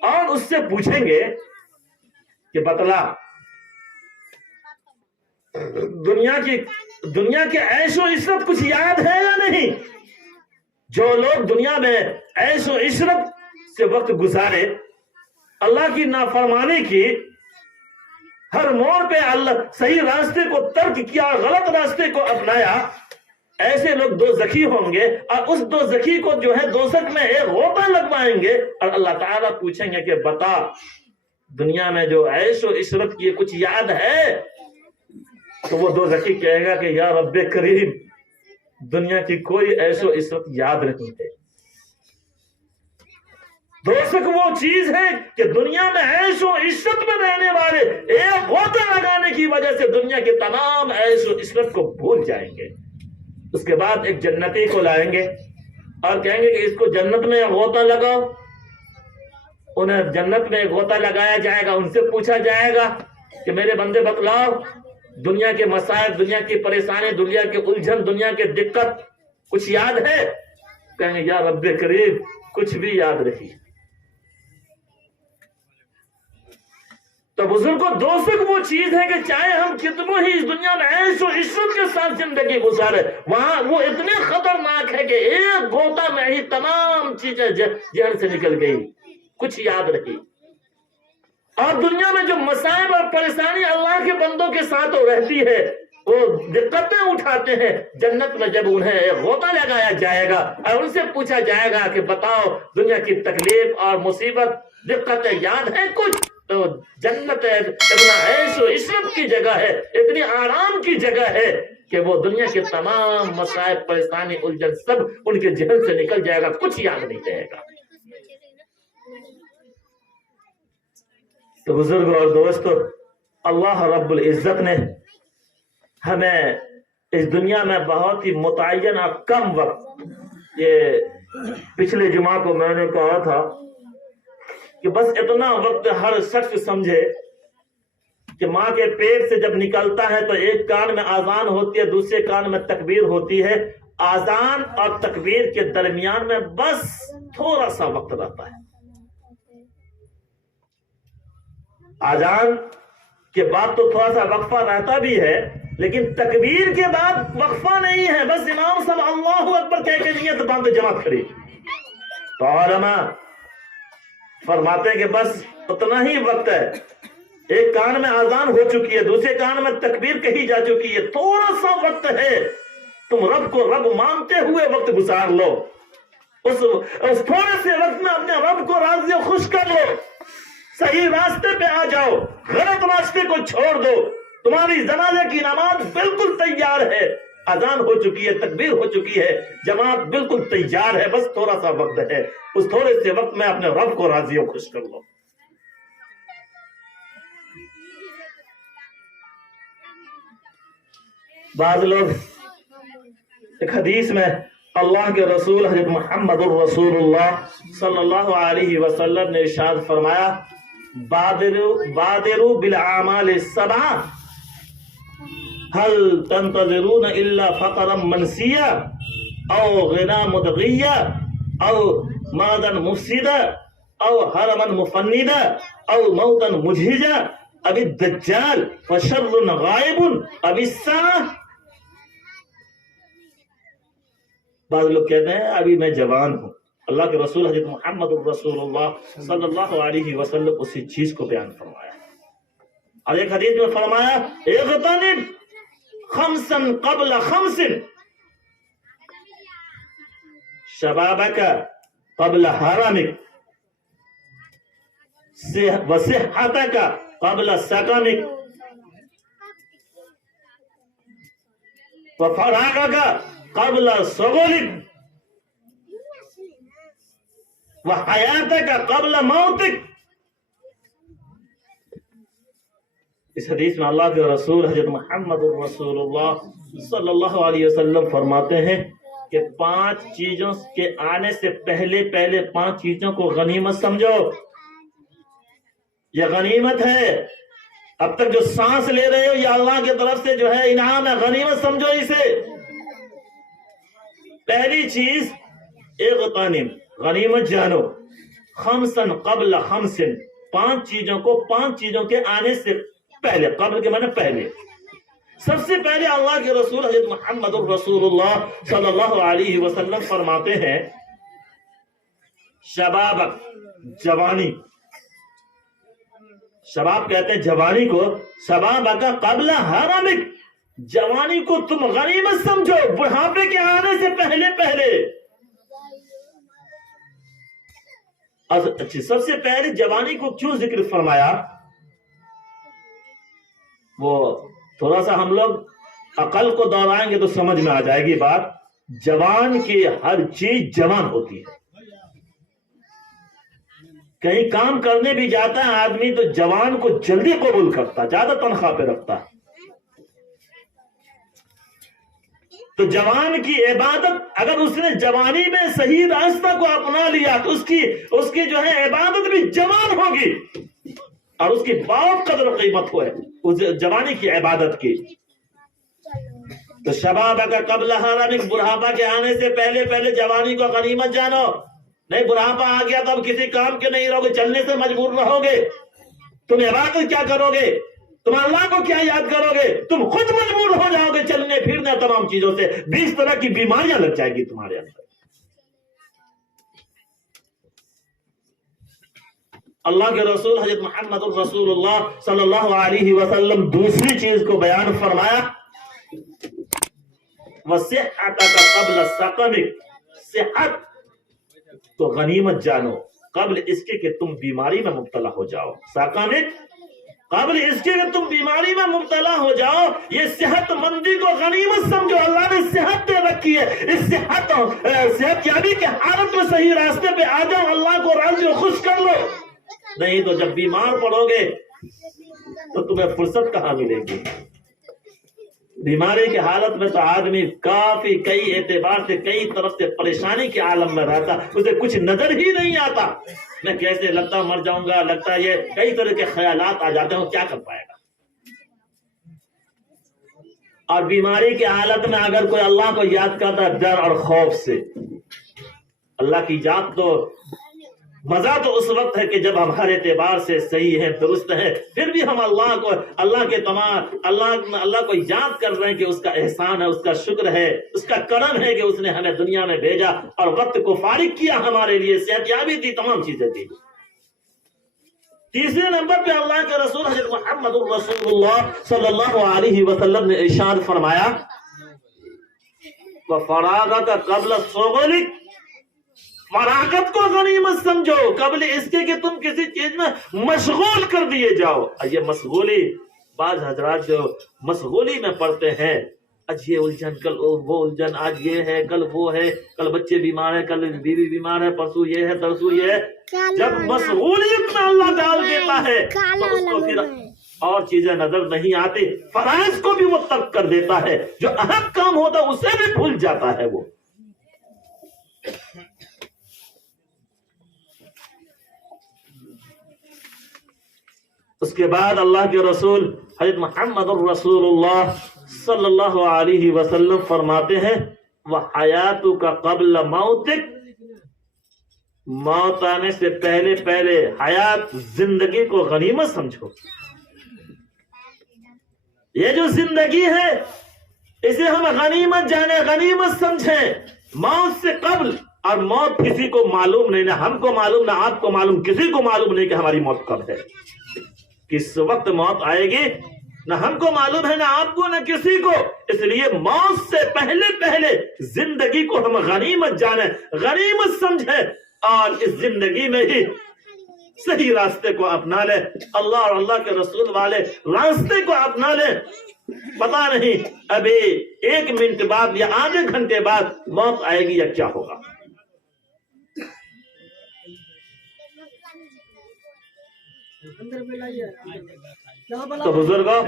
اور اس سے پوچھیں گے کہ بتلا دنیا کے عیش و عشرت کچھ یاد ہے یا نہیں؟ جو لوگ دنیا میں عیش و عشرت سے وقت گزارے، اللہ کی نافرمانی کی، ہر موڑ پہ اللہ صحیح راستے کو ترک کیا، غلط راستے کو اپنایا، ایسے لوگ دوزخی ہوں گے اور اس دوزخی کو جو ہے دوزخ میں ایک غوطہ لگوائیں گے اور اللہ تعالیٰ پوچھیں گے کہ بتا دنیا میں جو عیش و عشرت کی کچھ یاد ہے؟ تو وہ دوزخی کہے گا کہ یا رب کریم دنیا کی کوئی عیش و عشرت یاد نہیں ہے۔ دوزخ وہ چیز ہے کہ دنیا میں عیش و عشرت میں رہنے والے ایک غوطہ لگانے کی وجہ سے دنیا کے تمام عیش و عشرت کو بھول جائیں گے۔ اس کے بعد ایک جنتی کو لائیں گے اور کہیں گے کہ اس کو جنت میں غوطہ لگاؤ۔ انہیں جنت میں غوطہ لگایا جائے گا، ان سے پوچھا جائے گا کہ میرے بندے بتلاؤ دنیا کے مسائل، دنیا کی پریشانی، دنیا کے الجھن، دنیا کے دقت کچھ یاد ہے؟ کہیں گے یا رب کریم کچھ بھی یاد نہیں۔ تو بزرگوں دوزخ وہ چیز ہے کہ چاہے ہم کتنوں ہی اس دنیا میں عیش و عشرت کے ساتھ زندگی گزارے، وہاں وہ اتنے خطرناک ہے کہ ایک غوطہ میں ہی تمام چیزیں ذہن سے نکل گئی، کچھ یاد نہیں۔ اور دنیا میں جو مسائل اور پریشانی اللہ کے بندوں کے ساتھ رہتی ہے، وہ دقتیں اٹھاتے ہیں، جنت میں جب انہیں ایک غوطہ لگایا جائے گا اور ان سے پوچھا جائے گا کہ بتاؤ دنیا کی تکلیف اور مصیبت دقتیں یاد ہیں کچھ؟ تو جنت اتنا عیش و عشرت کی جگہ ہے، اتنی آرام کی جگہ ہے کہ وہ دنیا کے تمام مسائل، پریشانی، الجھن سب ان کے ذہن سے نکل جائے گا، کچھ یاد نہیں رہے گا۔ تو بزرگوں اور دوستو، اللہ رب العزت نے ہمیں اس دنیا میں بہت ہی متعین اور کم وقت، یہ پچھلے جمعہ کو میں نے کہا تھا کہ بس اتنا وقت ہر شخص سمجھے کہ ماں کے پیٹ سے جب نکلتا ہے تو ایک کان میں آذان ہوتی ہے، دوسرے کان میں تکبیر ہوتی ہے، آذان اور تکبیر کے درمیان میں بس تھوڑا سا وقت رہتا ہے۔ آذان کے بعد تو تھوڑا سا وقفہ رہتا بھی ہے، لیکن تکبیر کے بعد وقفہ نہیں ہے، بس امام صاحب اللہ اکبر کہہ کے نیت باندھ جماعت کھڑی۔ تو علماء فرماتے ہیں کہ بس اتنا ہی وقت ہے، ایک کان میں آذان ہو چکی ہے، دوسرے کان میں تکبیر کہی جا چکی ہے، تھوڑا سا وقت ہے، تم رب کو رب مانتے ہوئے وقت گزار لو، اس تھوڑے سے وقت میں اپنے رب کو راضی و خوش کر لو، صحیح راستے پہ آ جاؤ، غلط راستے کو چھوڑ دو، تمہاری جنازے کی نماز بالکل تیار ہے، اذان ہو چکی ہے، تکبیر ہو چکی ہے، جماعت بالکل تیار ہے، بس تھوڑا سا وقت ہے، اس تھوڑے سے وقت میں اپنے رب کو راضی و خوش کر لو۔ بعض لوگ ایک حدیث میں اللہ کے رسول حضرت محمد الرسول اللہ صلی اللہ علیہ وسلم نے ارشاد فرمایا بادروا بالاعمال السبع هل تنتظرون الا فقرا منسيا او غنى مدغيا او مرضا مفسدا او هرما مفندا او موتا مجهجا اب الدجال وشر غائب اب الساعة۔ بعض لوگ کہتے ہیں ابھی میں جوان ہوں، اللہ کے رسول حضرت محمد الرسول اللہ صلی اللہ علیہ وسلم اسی چیز کو بیان فرمایا، اور ایک حدیث میں فرمایا اغتنم خمسا قبل خمس شبابک قبل حرمک وصحتک قبل سقمک وفراغک قبل شغلک وحیاتک قبل موتک۔ اس حدیث میں اللہ کے رسول حضرت محمد الرسول اللہ صلی اللہ علیہ وسلم فرماتے ہیں کہ 5 چیزوں کے آنے سے پہلے 5 چیزوں کو غنیمت سمجھو، یہ غنیمت ہے، اب تک جو سانس لے رہے ہو یہ اللہ کی طرف سے جو ہے انعام ہے، غنیمت سمجھو اسے۔ پہلی چیز اغتنم غنیمت جانو، خمسن قبل خمسن 5 چیزوں کو 5 چیزوں کے آنے سے پہلے، قبل کے معنی پہلے۔ سب سے پہلے اللہ کے رسول حضرت محمد الرسول اللہ صلی اللہ علیہ وسلم فرماتے ہیں شبابک، جوانی، شباب کہتے ہیں جوانی کو، شبابک قبل حرمک، جوانی کو تم غنیمت سمجھو بڑھاپے کے آنے سے پہلے پہلے۔ اچھا، سب سے پہلے جوانی کو کیوں ذکر فرمایا؟ وہ تھوڑا سا ہم لوگ عقل کو دورائیں گے تو سمجھ میں آ جائے گی بات۔ جوان کی ہر چیز جوان ہوتی ہے، کہیں کام کرنے بھی جاتا ہے آدمی تو جوان کو جلدی قبول کرتا، زیادہ تنخواہ پہ رکھتا ہے۔ تو جوان کی عبادت اگر اس نے جوانی میں صحیح راستہ کو اپنا لیا تو اس کی جو ہے عبادت بھی جوان ہوگی، اور اس کی بہت قدر و قیمت ہو ہے اس جوانی کی عبادت کی۔ تو شبابک قبل حرمک، بڑھاپا کے آنے سے پہلے پہلے جوانی کو غنیمت جانو۔ نہیں بڑھاپا آ گیا تو اب کسی کام کے نہیں رہو گے، چلنے سے مجبور رہو گے، تم عبادت کیا کرو گے، تم اللہ کو کیا یاد کرو گے، تم خود مجبور ہو جاؤ گے چلنے پھرنے تمام چیزوں سے، 20 طرح کی بیماریاں لگ جائے گی تمہارے اندر۔ اللہ کے رسول حضرت محمد الرسول اللہ صلی اللہ علیہ وسلم دوسری چیز کو بیان فرمایا وَصِحَّتَكَ قَبْلَ سَقَمِكَ، صحت تو غنیمت جانو قبل اس کے کہ تم بیماری میں مبتلا ہو جاؤ۔ سَقَمِكَ، قبل اس کے کہ تم بیماری میں مبتلا ہو جاؤ، یہ صحت مندی کو غنیمت سمجھو۔ اللہ نے صحت دے رکھی ہے، اس صحت یابی کے حالت میں صحیح راستے پہ آ جاؤ، اللہ کو راضی و خوش کر لو۔ نہیں تو جب بیمار پڑو گے تو تمہیں فرصت کہاں ملے گی؟ بیماری کی حالت میں تو آدمی کافی کئی اعتبار سے کئی طرف سے پریشانی کے عالم میں رہتا، اسے کچھ نظر ہی نہیں آتا، میں کیسے لگتا مر جاؤں گا، لگتا یہ کئی طرح کے خیالات آ جاتے ہیں، وہ کیا کر پائے گا؟ اور بیماری کی حالت میں اگر کوئی اللہ کو یاد کرتا ہے ڈر اور خوف سے، اللہ کی یاد تو مزہ تو اس وقت ہے کہ جب ہم ہر اعتبار سے صحیح ہیں، درست ہیں، پھر بھی ہم اللہ کے تمام اللہ کو یاد کر رہے ہیں کہ اس کا احسان ہے، اس کا شکر ہے، اس کا کرم ہے کہ اس نے ہمیں دنیا میں بھیجا اور وقت کو فارغ کیا ہمارے لیے، صحت یابی دی، تمام چیزیں دی۔ تیسرے نمبر پہ اللہ کے رسول حضرت محمد الرسول اللہ صلی اللہ علیہ وسلم نے ارشاد فرمایا وَفَرَاغَكَ قَبْلَ شُغْلِكَ، فراغت کو غنیمت سمجھو قبل اس کے کہ تم کسی چیز میں مشغول کر دیے جاؤ۔ یہ مشغولی، بعض حضرات جو مشغولی میں پڑتے ہیں، آج یہ الجھن، کل وہ الجھن، آج یہ ہے، کل وہ ہے، کل بچے بیمار ہیں، کل بیوی بیمار ہے، پرسوں یہ ہے، ترسوں یہ ہے۔ جب مشغولیت میں اللہ ڈال دیتا ہے تو اس کو پھر اور چیزیں نظر نہیں آتی، فرائض کو بھی وہ ترک کر دیتا ہے، جو اہم کام ہوتا ہے اسے بھی بھول جاتا ہے وہ۔ اس کے بعد اللہ کے رسول حضرت محمد الرسول اللہ صلی اللہ علیہ وسلم فرماتے ہیں وَحَيَاتُكَ قَبْلَ مَوْتِكَ، موت آنے سے پہلے پہلے حیات، زندگی کو غنیمت سمجھو۔ یہ جو زندگی ہے اسے ہم غنیمت جانے، غنیمت سمجھیں، موت سے قبل۔ اور موت کسی کو معلوم نہیں، نہ ہم کو معلوم، نہ آپ کو معلوم، کسی کو معلوم نہیں کہ ہماری موت کب ہے، کس وقت موت آئے گی، نہ ہم کو معلوم ہے، نہ آپ کو، نہ کسی کو۔ اس لیے موت سے پہلے پہلے زندگی کو ہم غنیمت جانیں، غنیمت سمجھیں، اور اس زندگی میں ہی صحیح راستے کو اپنا لیں، اللہ اور اللہ کے رسول والے راستے کو اپنا لیں۔ پتا نہیں ابھی 1 منٹ بعد یا آدھے گھنٹے بعد موت آئے گی یا کیا ہوگا۔ تو بزرگوں،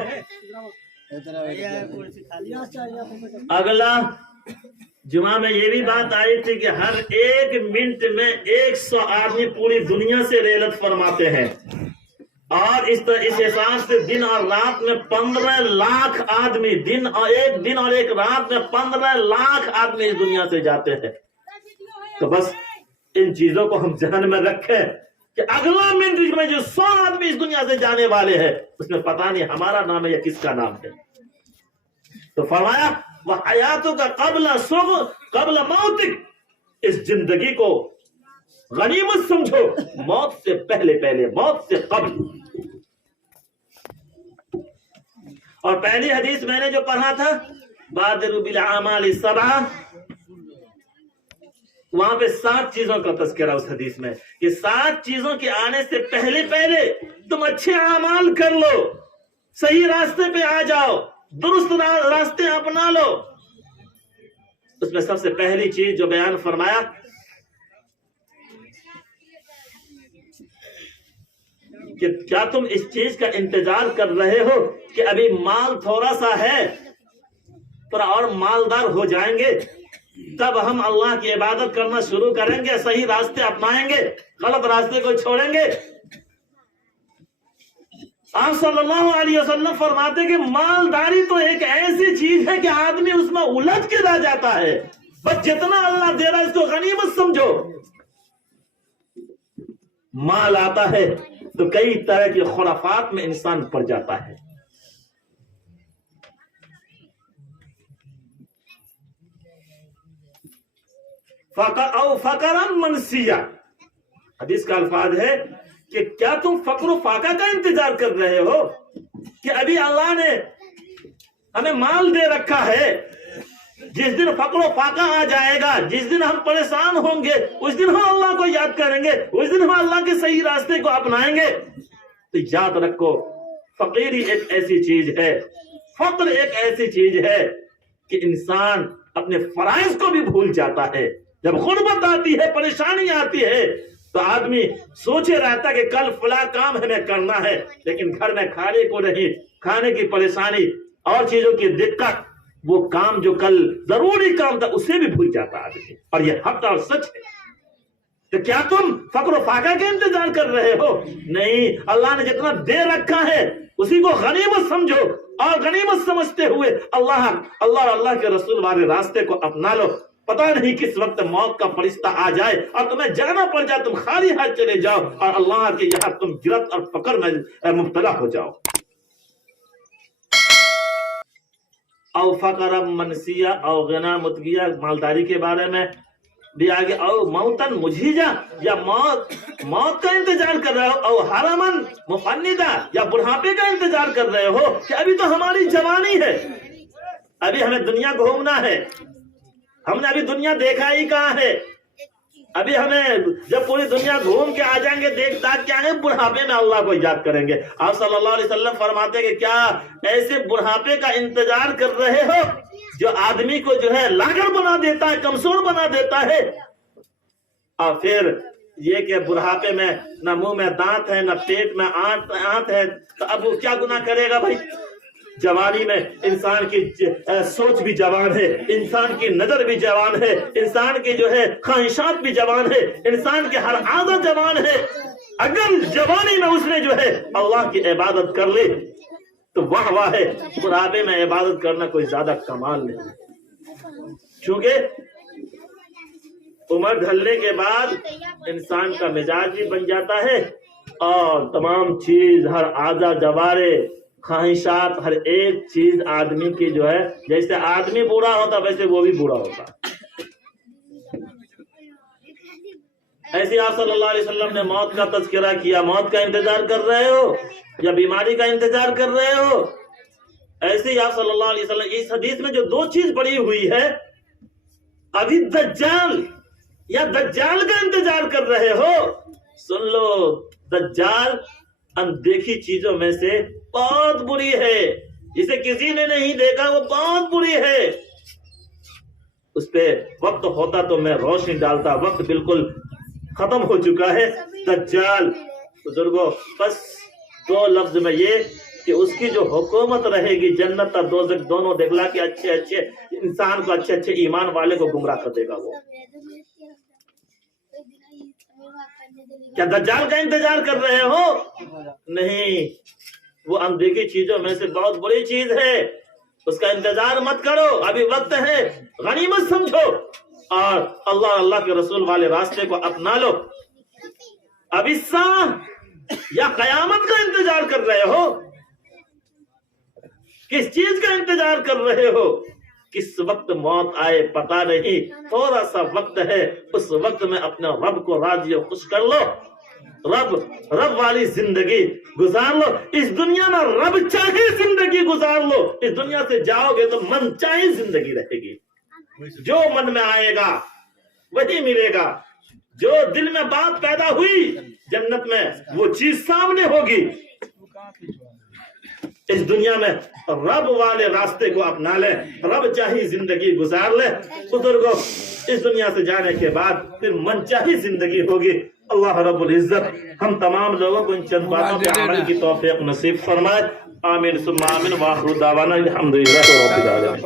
اگلا جمعہ میں یہ بھی بات آئی تھی کہ ہر 1 منٹ میں 100 آدمی پوری دنیا سے ریلت فرماتے ہیں، اور اس احساس سے دن اور رات میں 15 لاکھ آدمی، ایک دن اور ایک رات میں 15 لاکھ آدمی اس دنیا سے جاتے ہیں۔ تو بس ان چیزوں کو ہم ذہن میں رکھیں کہ اگلا منٹ میں جو 100 آدمی اس دنیا سے جانے والے ہیں اس میں پتہ نہیں ہمارا نام ہے یا کس کا نام ہے. تو فرمایا وحیاتک قبل موتک، اس زندگی کو غنیمت سمجھو موت سے پہلے، موت سے قبل. اور پہلی حدیث میں نے جو پڑھا تھا بادروا بالاعمال السبعہ، وہاں پہ 7 چیزوں کا تذکرہ اس حدیث میں کہ 7 چیزوں کے آنے سے پہلے تم اچھے اعمال کر لو، صحیح راستے پہ آ جاؤ، درست راستے اپنا لو. اس میں سب سے پہلی چیز جو بیان فرمایا کہ کیا تم اس چیز کا انتظار کر رہے ہو کہ ابھی مال تھوڑا سا ہے پر اور مالدار ہو جائیں گے تب ہم اللہ کی عبادت کرنا شروع کریں گے، صحیح راستے اپنائیں گے، غلط راستے کو چھوڑیں گے. آپ صلی اللہ علیہ وسلم فرماتے کہ مالداری تو ایک ایسی چیز ہے کہ آدمی اس میں الجھ کے رہ جاتا ہے، بس جتنا اللہ دے رہا ہے اس کو غنیمت سمجھو. مال آتا ہے تو کئی طرح کی خرافات میں انسان پڑ جاتا ہے. او فقرا منسیا، حدیث کا الفاظ ہے کہ کیا تم فقر و فاقہ کا انتظار کر رہے ہو کہ ابھی اللہ نے ہمیں مال دے رکھا ہے، جس دن فقر و فاقہ آ جائے گا، جس دن ہم پریشان ہوں گے، اس دن ہم اللہ کو یاد کریں گے، اس دن ہم اللہ کے صحیح راستے کو اپنائیں گے. تو یاد رکھو فقیری ایک ایسی چیز ہے، فقر ایک ایسی چیز ہے کہ انسان اپنے فرائض کو بھی بھول جاتا ہے. جب غربت آتی ہے، پریشانی آتی ہے تو آدمی سوچے رہتا ہے کہ کل فلاں کام ہمیں کرنا ہے، لیکن گھر میں کھانے کو نہیں، کھانے کی پریشانی اور چیزوں کی دقت، وہ کام جو کل ضروری کام تھا اسے بھی بھول جاتا آدمی. اور یہ حق اور سچ ہے. تو کیا تم فقر و فاقہ کا انتظار کر رہے ہو؟ نہیں، اللہ نے جتنا دے رکھا ہے اسی کو غنیمت سمجھو، اور غنیمت سمجھتے ہوئے اللہ اور اللہ کے رسول والے راستے کو اپنا لو. پتہ نہیں کس وقت موت کا فرشتہ آ جائے اور تمہیں جانا پڑ جائے، تم خالی ہاتھ چلے جاؤ اور اللہ کے یہاں تم گرفت اور فقر میں مبتلا ہو جاؤ. او فقر منسیہ او غنا متگیا، مالداری کے بارے میں بھی آگے. او موتن مجھیجا، یا موت کا انتظار کر رہے ہو. او حرمن مفندا، یا بڑھاپے کا انتظار کر رہے ہو کہ ابھی تو ہماری جوانی ہے، ابھی ہمیں دنیا گھومنا ہے، ہم نے ابھی دنیا دیکھا ہی کہاں ہے، ابھی ہمیں جب پوری دنیا گھوم کے آ جائیں گے، دیکھ داکھ کے آئیں گے، بڑھاپے میں اللہ کو یاد کریں گے. آپ صلی اللہ علیہ وسلم فرماتے ہیں کہ کیا ایسے بڑھاپے کا انتظار کر رہے ہو جو آدمی کو جو ہے لاغر بنا دیتا ہے، کمزور بنا دیتا ہے. اور پھر یہ کہ بڑھاپے میں نہ منہ میں دانت ہے، نہ پیٹ میں آنت ہے، تو اب وہ کیا گناہ کرے گا بھائی؟ جوانی میں انسان کی سوچ بھی جوان ہے، انسان کی نظر بھی جوان ہے، انسان کی جو ہے خواہشات بھی جوان ہے، انسان کے ہر عادت جوان ہے. اگر جوانی میں اس نے جو ہے اللہ کی عبادت کر لی تو واہ ہے. بڑھاپے میں عبادت کرنا کوئی زیادہ کمال نہیں، چونکہ عمر ڈھلنے کے بعد انسان کا مزاج بھی بن جاتا ہے اور تمام چیز، ہر عادت جوارے، خواہشات، ہر ایک چیز آدمی کی جو ہے، جیسے آدمی بوڑھا ہوتا ویسے وہ بھی بوڑھا ہوتا. ایسے آپ صلی اللہ علیہ وسلم نے موت کا تذکرہ کیا. موت کا انتظار کر رہے ہو یا بیماری کا انتظار کر رہے ہو؟ ایسے ہی آپ صلی اللہ علیہ وسلم اس حدیث میں جو 2 چیز پڑی ہوئی ہے، ابھی دجال یا دجال کا انتظار کر رہے ہو، سن لو، دجال اندیکھی چیزوں میں سے بہت بری ہے، جسے کسی نے نہیں دیکھا وہ بہت بری ہے. اس پہ وقت ہوتا تو میں روشنی ڈالتا، وقت بالکل ختم ہو چکا ہے. دجال بزرگوں، بس 2 لفظ میں یہ کہ اس کی جو حکومت رہے گی، جنت اور دوزخ دونوں دکھلا کے اچھے انسان کو، اچھے ایمان والے کو گمراہ کر دے گا. وہ کیا دجال کا انتظار کر رہے ہو؟ نہیں، وہ اندیکھی چیزوں میں سے بہت بڑی چیز ہے، اس کا انتظار مت کرو، ابھی وقت ہے، غنیمت سمجھو. اور اللہ کے رسول والے راستے کو اپنا لو. اب اس سال یا قیامت کا انتظار کر رہے ہو؟ کس چیز کا انتظار کر رہے ہو؟ کس وقت موت آئے پتہ نہیں، تھوڑا سا وقت ہے، اس وقت میں اپنے رب کو راضی و خوش کر لو. رب والی زندگی گزار لو. اس دنیا میں رب چاہے زندگی گزار لو. اس دنیا سے جاؤ گے تو من چاہے زندگی رہے گی. جو من میں آئے گا وہی ملے گا. جو دل میں بات پیدا ہوئی جنت میں وہ چیز سامنے ہوگی. اس دنیا میں رب والے راستے کو اپنا لے، رب چاہی زندگی گزار لے. بزرگوں، اس دنیا سے جانے کے بعد پھر من چاہی زندگی ہوگی. اللہ رب العزت ہم تمام لوگوں کو ان چند باتوں پہ عمل کی توفیق نصیب فرمائے. آمین ثم آمین. وآخر دعوانا الحمدللہ رب العالمین.